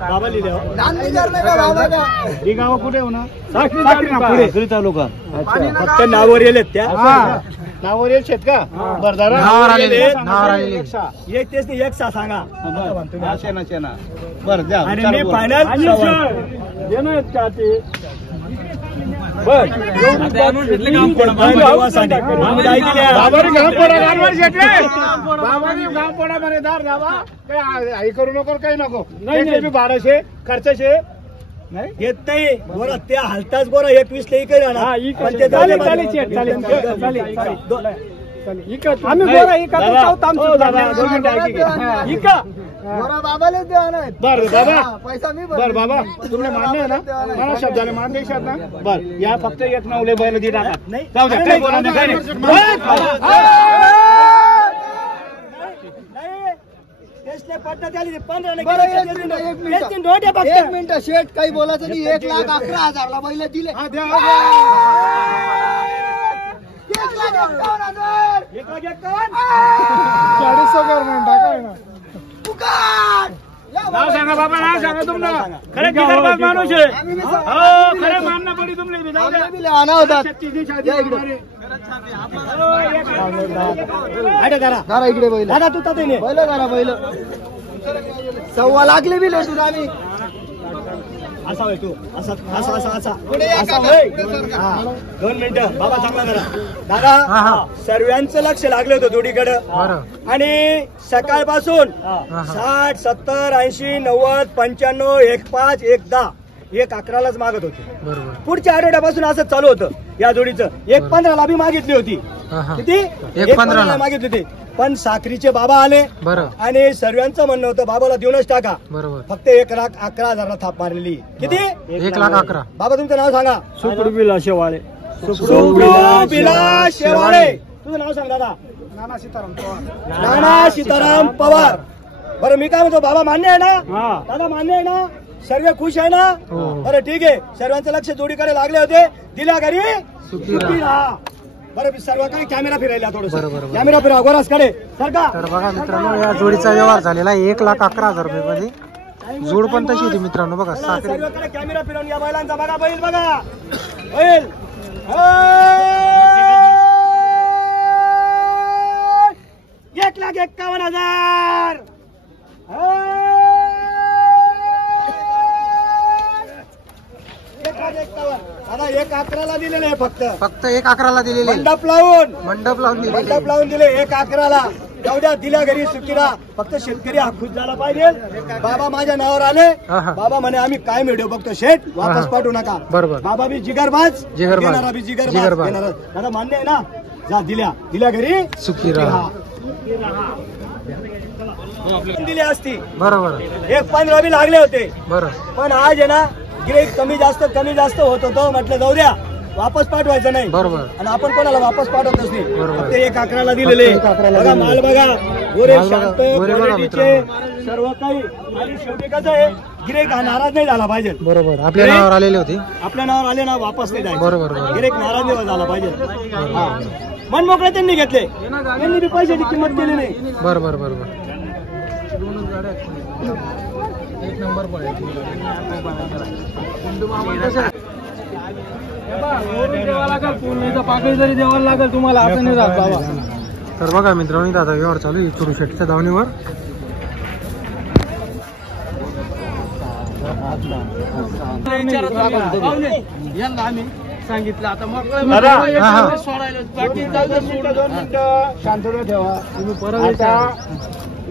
बाबा लिहिले गाव कुठे होणार साखरी तालुका फक्त नावावर येलेत त्या नावावर येल शेत का बरदारा एक तेच नाही एक सा सांगा बर द्या आणि मी फायनल करू नको काही नको नाही बाराशे खर्चाशे नाही येत नाही गोरा त्या हलताच गोरा 21 ला इकडे आम्ही गोरा बर बाबा पैसा मी बर बाबा तुम्ही मान्य आहे ना मला शब्दाने मान देशात ना बर या फक्त एक नवले बैल दी टाका नाही जाऊ द्या काही बोला नाही एक मिनिट शेट काही बोलायचं नाही 1,11,000 ला बैल दिले 1,51,000 नाव सांगा बाबा नाव सांगा तुमचं खरं किती माणूस आहे खरं मानणं पडी तुमले इकडे बैल दादा तू बैल करा बैल 1.25 लाख बी लेतो आम्ही असा होय तू असा असा असा असा 2 मिनिटं बाबा चांगला करा दादा सर्वांचं लक्ष लागलं होतं जोडीकडे आणि सकाळपासून 60 70 80 90 95 15 10 1,11लाच मागत होते पुढच्या आठवड्यापासून असं चालू होतं या जोडीचं 1,15 ला बी मागितली होती किती 1,15 मागितली होती पण साखरीचे बाबा आले आणि सर्वांचं म्हणणं होतं बाबाला देऊनच टाका फक्त 1,11,000 ला थाप मारलेली किती 1,11,000 बाबा तुमचं नाव सांगा सुप्रबिला शेवाळे सुप्रबिला शेवाळे तुझं नाव सांग दादा नाना सीताराम पवार बरं मी काय म्हणतो बाबा मान्य आहे ना दादा मान्य आहे ना सर्व खुश आहे ना बरं ठीक आहे सर्वांचं लक्ष जोडीकडे लागले होते दिल्या घरी बरं सर्व काही कॅमेरा फिरायला थोडं कॅमेरा फिरा गोरास कडे सरका तर बघा मित्रांनो या जोडीचा व्यवहार झालेला आहे 1,11,000 रुपये मध्ये जोड पण तशी होती मित्रांनो बघा सर्वकडे कॅमेरा फिरवून या बैलांचा बघा बैल बघा बैल 1,51,000 दादा 1,11 दिलेले आहे फक्त 1,11 दिलेले मंडप लावून दिले 1,11 जाऊ द्या दिल्या घरी सुखीरा फक्त शेतकरी हा खुश झाला पाहिजे बाबा माझ्या नावावर आले बाबा म्हणे आम्ही काय व्हिडिओ बघतो शेट वापस पाठवू नका बाबा बी जिगरबाज येणारा बी जिगरबाज दादा मान्य आहे ना जा दिल्या घरी सुखीरा दिली असती बरोबर 1,15 बी लागले होते पण आज आहे ना गिऱ्हाईक कमी जास्त होत होतं म्हटलं जाऊ द्या वापस पाठवायचं नाही बरोबर आणि आपण कोणाला वापस पाठवतच नाही फक्त 1,11 दिलेले बघा माल बघा गोरे शांत क्वालिटीचे सर्व काही आणि शेवटी कसं आहे गिऱ्हाईक हा नाराज नाही झाला पाहिजे बरोबर आपल्या नावावर आलेले होते आपल्या नावावर आले ना वापस नाही जायचं बरोबर गिऱ्हाईक नाराज नाही झाला पाहिजे मन मोकळे त्यांनी घेतले त्यांनी बी पैशाची किंमत केली नाही बरोबर एक नंबर पाकळी जरी देवाला लागेल तुम्हाला असं नाही राहत बाबा तर बघा मित्रांनो दादा व्यवहार चालू आहे चुरुशेटच्या धावणीवर यांना आम्ही सांगितलं आता मग शांत ठेवा तुम्ही परत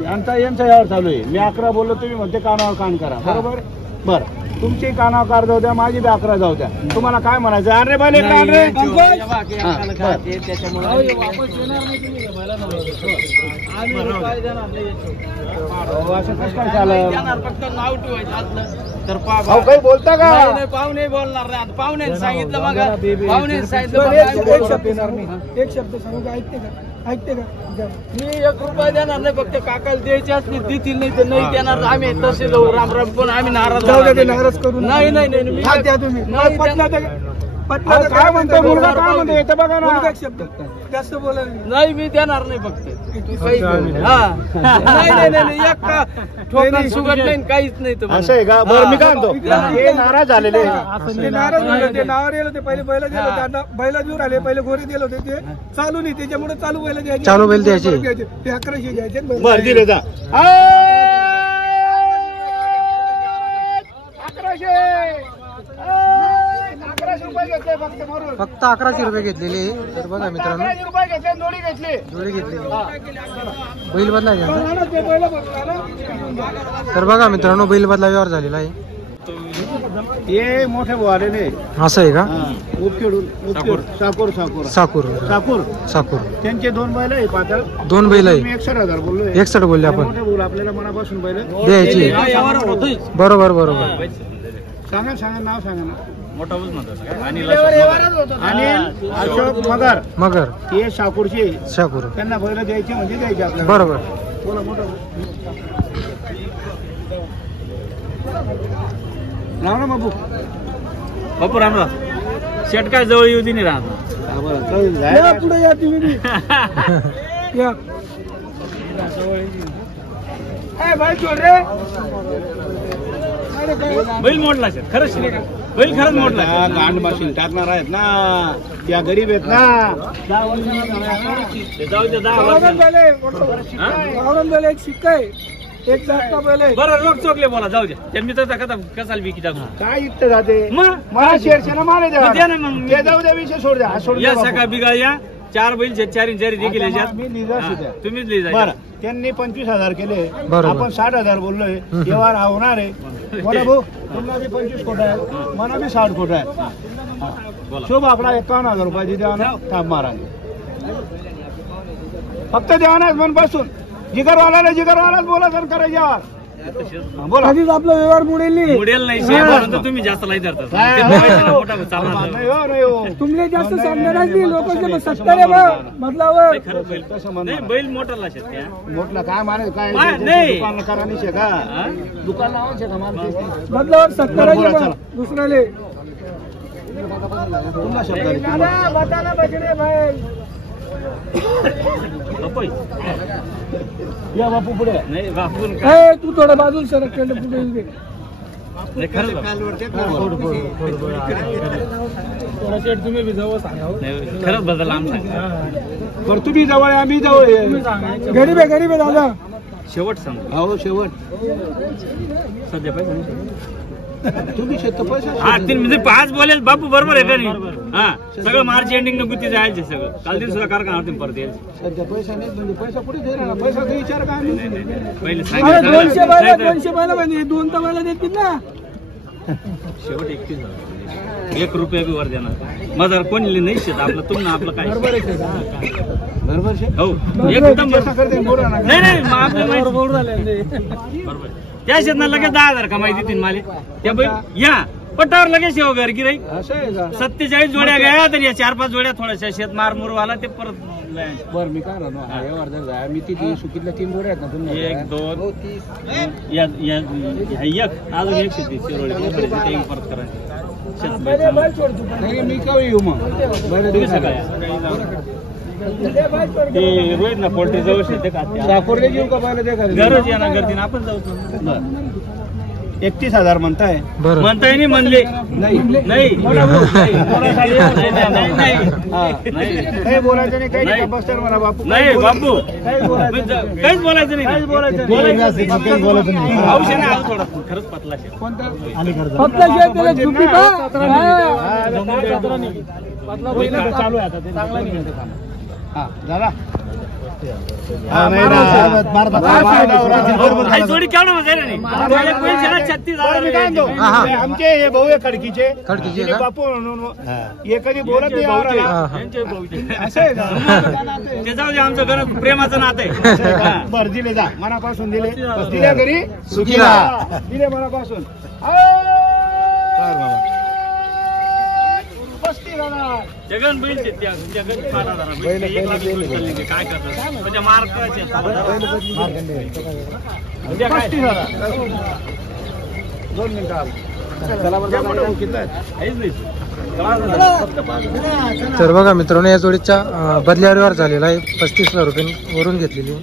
यांचा यावर चालू आहे मी 11 बोललो तुम्ही म्हणते कानावर कान करा बरोबर बरं तुमची कानावर कार जाऊ द्या माझी बी 11 जाऊ द्या तुम्हाला काय म्हणायचं अरे बाले असं कसं काय चाललं फक्त नाव ठेवायचं तर काही बोलता का पाहुणे बोलणार नाही आता पाहुणे सांगितलं मग पाहुणे सांगितलं एक शब्द सांगू का ऐकते का मी 1 रुपया देणार नाही फक्त काकाला द्यायचे असतील देतील नाही तर नाही देणार आम्ही तसे जाऊ राम पण आम्ही नाराज नाराज करू नाही तुम्ही काय म्हणतो मुलगा, काय म्हणतो येतं बघा ना. जास्त बोला नाही, मी देणार नाही फक्त. हा. नाही एक का ठोकर सुगत नाही काहीच नाही तर असं आहे का? बरं मी काय म्हणतो, हा. हे नाराज झालेले. ते नाराज झाले, ते नावावर येलो, ते पहिले बैल दिलं होते, आता बैल घेऊन आले, पहिले गोरे दिले होते, ते चालू नाही, त्याच्यामुळे चालू बैल द्यायचे, चालू बैल द्यायचे. ते 1100 घ्यायचे. बरं दिले जा. 1100 रुपये घेतले फक्त मारून. फक्त 1100 रुपये घेतलेले. तर बघा मित्रांनो, 1100 रुपये घेतले, जोडी घेतली. जोडी घेतली, बैल बदलायचा. ते बैल बघा. तर बघा मित्रांनो, बैल बदला व्यवहार झालेला आहे. हे मोठे भाऊ आलेले. असं आहे का? उपखेडून साकूर साकूर साकूर त्यांचे 2 बैल आहे पातळ. 2 बैल आहे. 61,000 बोललोय. 61 बोलले आपण. मोठे बोल आपल्याला मनापासून बैल द्यायची. बरोबर सांगा नाव सांगा ना. मोठा म्हणतात अनिल अशोक मगर हे शाकूरचे. शाकूर. त्यांना बैल द्यायचे म्हणजे द्यायचे आपल्याला. बरोबर. बोला मोठा राम ना बापू रामराव. शेट काय जवळ येऊ दे नाही राहणार. या पुढे या तुम्ही बी. या. ए भाई छोड़ रे. बैल मोडला शेट, खरंच बैल खरंच मोडला. गांड मशीन टाकणार आहेत ना, त्या गरीब आहेत ना. जाऊ दे. गावरान बैल आहे, गावरान बैल एक शिक्का आहे, एक जास्त बैल आहे. बरं रोग चोकले बोला, जाऊ दे. त्या मित्राचा कथा कसाल विकी टाकू. काय इथं जाते मग मला शेरशे मारे द्या द्या ना मग. ते जाऊ द्या, विषय सोड द्या. हा सोड या द्या सकाळ बिगाळ या. 4 बैल 4 देखील याच्यात. मी लिहिलं सुद्धा. तुम्हीच लिहिजा. बरं त्यांनी 25,000 केले, बरोबर. आपण 60,000 बोललोय. व्यवहार हा होणार आहे. बोला भाऊ, तुम्हाला बी 25 कोटी आहे, मला बी 60 कोटी आहे. शोभ आपला 51,000 रुपये द्या ना. थांब महाराज, फक्त द्या ना मनपासून. जिगरवालाच बोला सर करायच्या. बोला. आधीच आपला व्यवहार बुडेल नाही. मुडेल नाही साहेब, म्हणून तुम्ही जास्त लाई धरता. काय? ते बघायचं ना, मोठा चालणार नाही हो, नाही हो. तुमले जास्त सांगणारच नाही, लोकांचे 70 आहे बा म्हटल्यावर. नाही, खरंच बैल नाही, बैल मोठाला शेत त्या. मोठला काय माने काय नाही. दुकान करानी शे का? हा? दुकान लावून शे का माल तेच ते. म्हटल्यावर 70 आहे बा दुसऱ्याले. पुन्हा शब्द आले. बताना बजरे भाई. बापू. या बापू पुढे. नाही बापून काय. ए, तू थोडं बाजूला सरक, पुढे येऊ दे. नाही, खरंच बापू. तुम्ही बी जवळ सांगा. नाही, खरंच बदल आमचा. बरं तुम्ही जवळ आहे, आम्ही जवळ आहे. गरीब आहे दादा. शेवट सांग. हो शेवट. सध्या पैसा नाही. तुम्ही शेत पैसा हा 3 म्हणजे 5 बोलेल बापू, बरोबर आहे का नाही? हा सगळं मार्च एंडिंग न गुत्ती जायचे सगळं. काल दिन सुद्धा कारखाना होती परत यायचे. सध्या पैसा नाही म्हणजे पैसा कुठे देणार ना? पैसा काही विचार का आम्ही. पहिले अरे सांगितलं 200 बैला 200 बैला म्हणजे 2 तर बैला देतील ना. शेवट 31,000. 1 रुपया बी वर देणार. माझा कोणी नाही शेत आपलं, तुम आपलं काय. बरोबर शे. हो एकदम पैसा करते बोला ना. नाही मग आपलं माहिती. बरोबर. त्या शेतना लगेच 10,000 कमाई देतील माले. त्या बैल या पटावर लगेच येऊ घर गिराई. असं आहे का? 47 जोड्या गया तर या 4-5 जोड्या थोड्याशा शेत मारमुर आला ते परत. बरं मी काय राहणार हा व्यवहार जर झाला, मी तिथे सुकीतल्या 3 जोड्या आहेत ना तुम्ही. 1 2 एक अजून 130 शिरोळी ते परत करायचं शेत बैल. नाही मी का येऊ मग तुम्ही सगळं ते रोहित ना पोल्ट्री जवळ शेत का साकोरले घेऊ का पाहिलं त्या घरी. गरज या ना गर्दीनं आपण जाऊ. 31,000 म्हणताय. बरं. म्हणताय नाही म्हणले नाही नाही नाही काही बोलायचं नाही, काही नाही. बसतं मला बापू. नाही बापू काही बोलायचं काहीच बोलायचं नाही. काहीच बोलायचं बोलायचं नाही. औषध आहे आज थोडा खरंच पतला शेत. फक्त शेत त्याला झुकी पा. चालू आहे आता ते. चांगला नाही हा झाला. जोडी केवढा मजा नाही. 36,000 आमचे हे भाऊ आहे खडकीचे. खडकीचे तिने का? बापू म्हणून हे कधी बोलत नाही आम्हाला. यांचे भाऊचे. असं आहे का? ते जाऊ दे, आमचं घर प्रेमाचं नातं आहे. बर दिले जा मनापासून दिले. दिल्या घरी सुखीला. दिले मनापासून. 35,000. जगन बैल शेत त्या जगन 5,000 बैल 1 लाख रुपये चालले ते काय करतात म्हणजे मार्काचे. उद्या काय 35,000. 2 मिनिटं त्याला बरं किती आहेत? काहीच नाही तर बघा मित्रांनो, या जोडीच्या बदल्यावर व्यवहार झालेला आहे. 35,000 रुपये वरून घेतलेली.